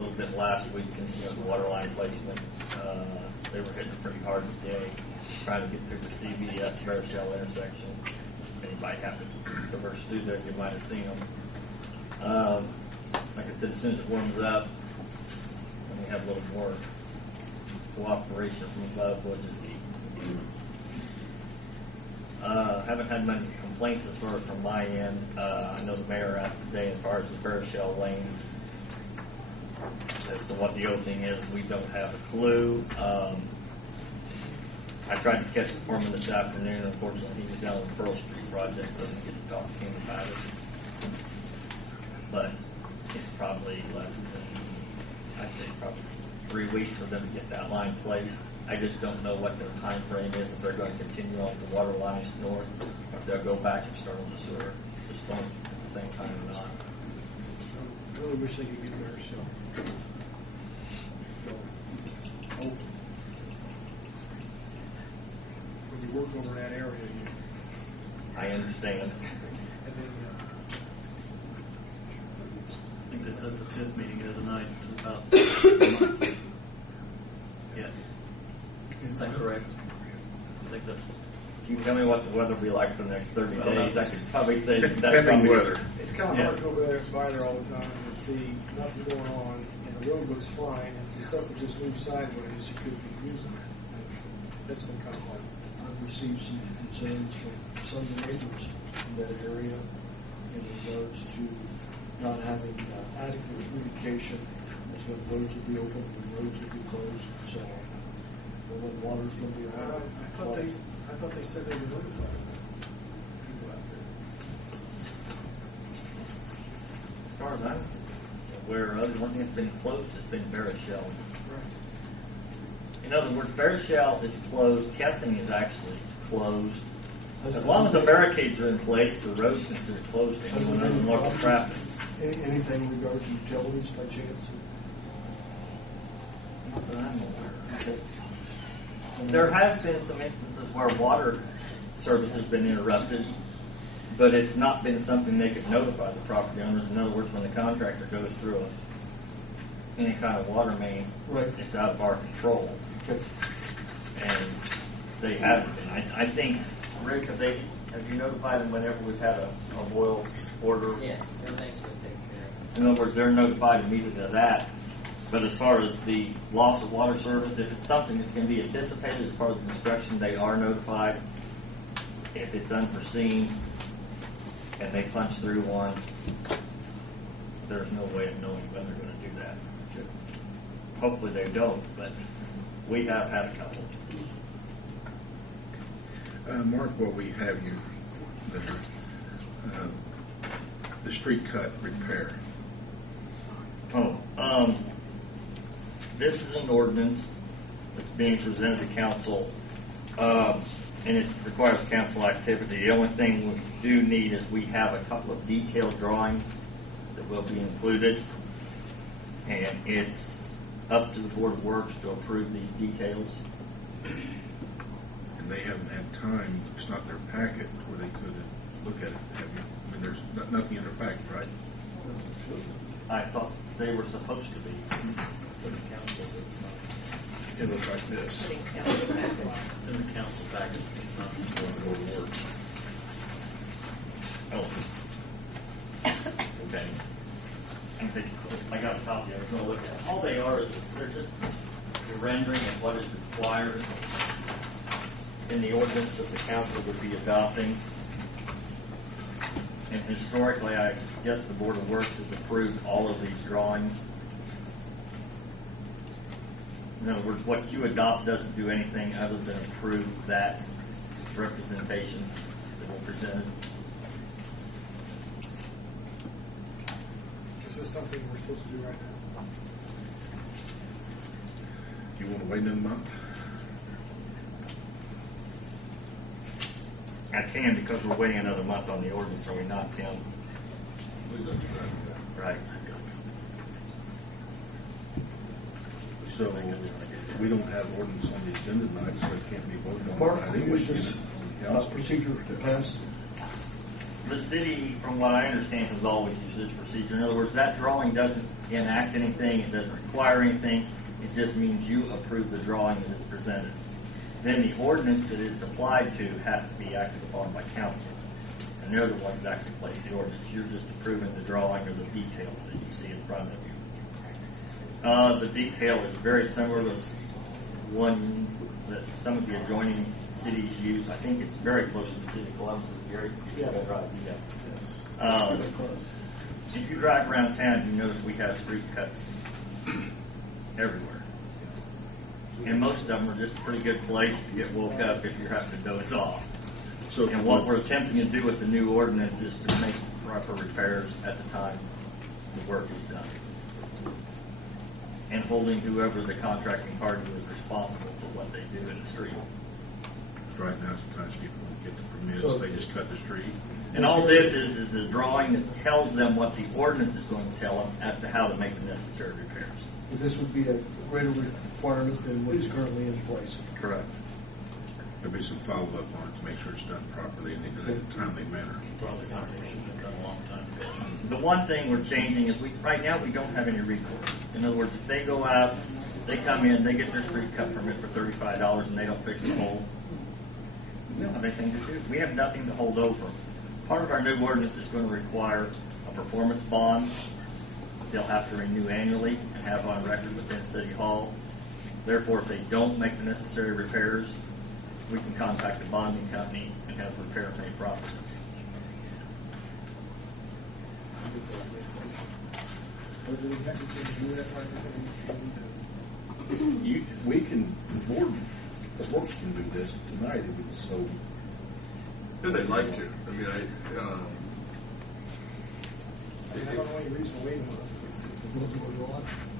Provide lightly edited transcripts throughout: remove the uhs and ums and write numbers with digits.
A little bit last week, and the water line placement, they were hitting pretty hard today, trying to get through the CVS Baroshell intersection. If anybody happened to traverse through there, you might have seen them. Like I said, as soon as it warms up, and we have a little more cooperation from above, we'll just keep. Haven't had many complaints as far as from my end. I know the mayor asked today as far as the Baroshell lane as to what the opening is. We don't have a clue. I tried to catch the foreman this afternoon. Unfortunately, he was down on the Pearl Street project, so I didn't get to talk to him about it. But it's probably less than, I'd say probably 3 weeks for them to get that line placed. I just don't know what their time frame is, if they're going to continue on the water lines north, or if they'll go back and start on the sewer, just going at the same time or not. I really wish they could get there, so. When you work over that area, I understand. and then, I think they said the TIF meeting the other night about. Yeah. Is that correct? I think that's. If you tell me what the weather will be like for the next 30 days, I could probably say that's Depending probably weather. it's kind of hard to go by there all the time and see nothing going on, and the road looks fine. If the stuff would just move sideways, you could be using it. That's been kind of hard. I've received some concerns from some of the neighbors in that area in regards to not having adequate communication as when roads will be open, when roads will be closed, and so on. Or when water's going to be on. I thought they said they were notified of people out there. as far as I'm aware of, the one thing that's been closed has been Baroshell. Right. In other words, Baroshell is closed, Ketting is actually closed. As long as the barricades are in place, the road's considered closed to anyone other than local traffic. Anything in regards to utilities by chance? Not that I'm aware of. Okay. There has been some instances where water service has been interrupted, but it's not been something they could notify the property owners. In other words, when the contractor goes through any kind of water main, Right. it's out of our control. Okay. And they haven't been. I think, Rick, have you notified them whenever we've had a boil order? Yes, everything's been taken care of. In other words, they're notified immediately of that. But as far as the loss of water service, if it's something that can be anticipated as part of the construction, they are notified. If it's unforeseen and they punch through one, there's no way of knowing when they're going to do that. Hopefully they don't, but we have had a couple. Mark, what we have you there, the street cut repair. This is an ordinance that's being presented to council, and it requires council activity. The only thing we do need is we have a couple of detailed drawings that will be included, and it's up to the Board of Works to approve these details. And they haven't had time, it's not their packet where they could look at it. Have you? I mean, there's nothing in their packet, right? I thought they were supposed to be. It's in the council, but it's not. It looks like this. It's in the council packet. It's not going to go to work. Oh. Okay. I got a copy. I was going to look at it. All they are is they're just the rendering of what is required in the ordinance that the council would be adopting. And historically, I guess the Board of Works has approved all of these drawings. In other words, what you adopt doesn't do anything other than approve that representation that we presented. Is this something we're supposed to do right now? You want to wait another month? I can, because we're waiting another month on the ordinance, are we not, Tim? Right. So we don't have ordinance on the agenda tonight, so it can't be voted on. Mark, tonight. was this Council. procedure to pass? The city, from what I understand, has always used this procedure. In other words, that drawing doesn't enact anything, it doesn't require anything, it just means you approve the drawing that is presented. Then the ordinance that it's applied to has to be acted upon by council. And they're the ones that actually place the ordinance. You're just approving the drawing or the detail that you see in front of you. The detail is very similar to one that some of the adjoining cities use. I think it's very close to the city of Columbus. Gary, Yeah. right, yeah. If you drive around town, you notice we have street cuts everywhere. And most of them are just a pretty good place to get woke up if you're having to doze off. So, And what we're attempting to do with the new ordinance is to make proper repairs at the time the work is done. And holding whoever the contracting party is responsible for what they do in the street. right now, sometimes people don't get the permits, So- they just cut the street. And all this is a drawing that tells them what the ordinance is going to tell them as to how to make the necessary repairs. But this would be a greater requirement than what is currently in place. Correct. There'll be some follow-up on it to make sure it's done properly and in a timely manner. Probably something we should have done a long time ago. The one thing we're changing is right now we don't have any recourse. In other words, if they go out, they come in, they get their street cut permit for $35 and they don't fix the hole, we don't have anything to do. We have nothing to hold over them. Part of our new ordinance is going to require a performance bond. They'll have to renew annually and have on record within City Hall. Therefore, if they don't make the necessary repairs, we can contact the bonding company and have the repair paid properly. We can, the board, the works can do this tonight if it's so. If they'd like to. I mean, I don't know any reason waiting on it.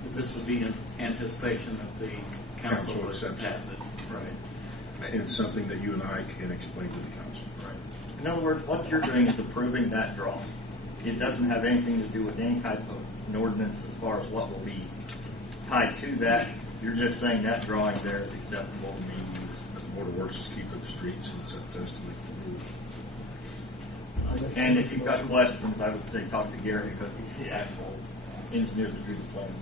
If this would be in anticipation that the council Council would accepts it. pass it. Right. And it's something that you and I can explain to the council. In other words, what you're doing is approving that drawing. It doesn't have anything to do with any type of an ordinance as far as what will be tied to that. You're just saying that drawing there is acceptable to be used. The Board of Works is keeping the streets and set the estimate for rules. And if you've got questions, I would say talk to Gary because he's the actual engineer that drew the plans.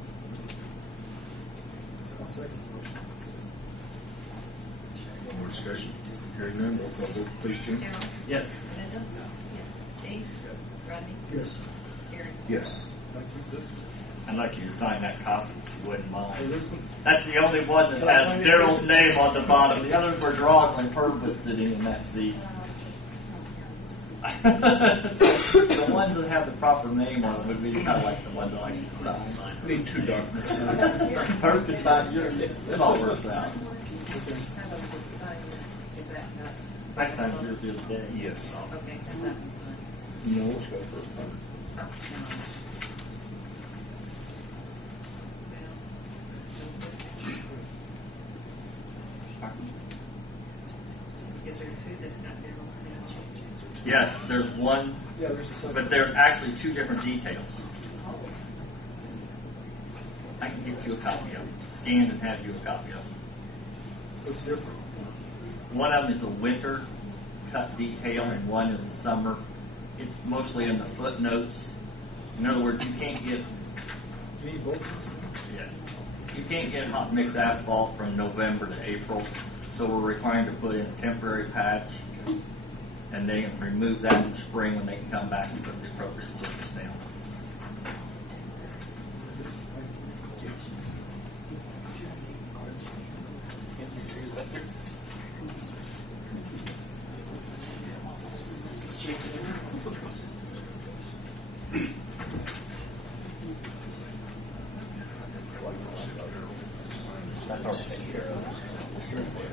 More discussion? Hearing none, roll call vote, please, Jim. Al? Yes. Linda? Yes. Steve? Rodney? Yes. Gary? Yes. I'd like you to sign that copy if you wouldn't mind. Is this one? That's the only one that Can I has sign it? Daryl's name on the bottom. The others were drawn when Herb was sitting in that seat. The ones that have the proper name on them would be kind of like the ones that I can sign. We need two documents. Herb can sign yours. It all works out. How about the sign? Is that not? I signed yours the other day. Yes. Okay, have that one signed. No, it's got first. Is there two that's got Daryl's change? Yes, there's one, Yeah, there's a second. but they're actually two different details. I can get you a copy of it, scanned and have you a copy of it. So it's different. One of them is a winter cut detail and one is a summer. It's mostly in the footnotes. In other words, you can't get You need both of them? yes, you can't get hot mix asphalt from November to April, so we're requiring to put in a temporary patch, and they can remove that in the spring when they can come back and put the appropriate surface down. That's already taken care of.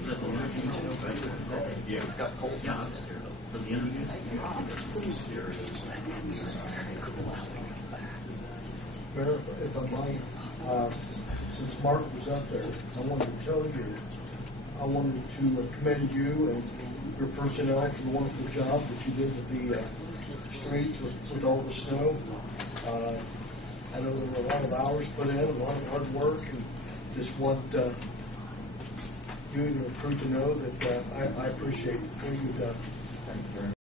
Is that the one you Yeah. Got cold. Yeah, I was scared of. For the interviews? Mayor, if I might, since Mark was up there, I wanted to tell you, I wanted to commend you and your personnel for the wonderful job that you did with the streets with all the snow. I know there were a lot of hours put in, a lot of hard work, and just want you and your crew to know that I appreciate what you've done.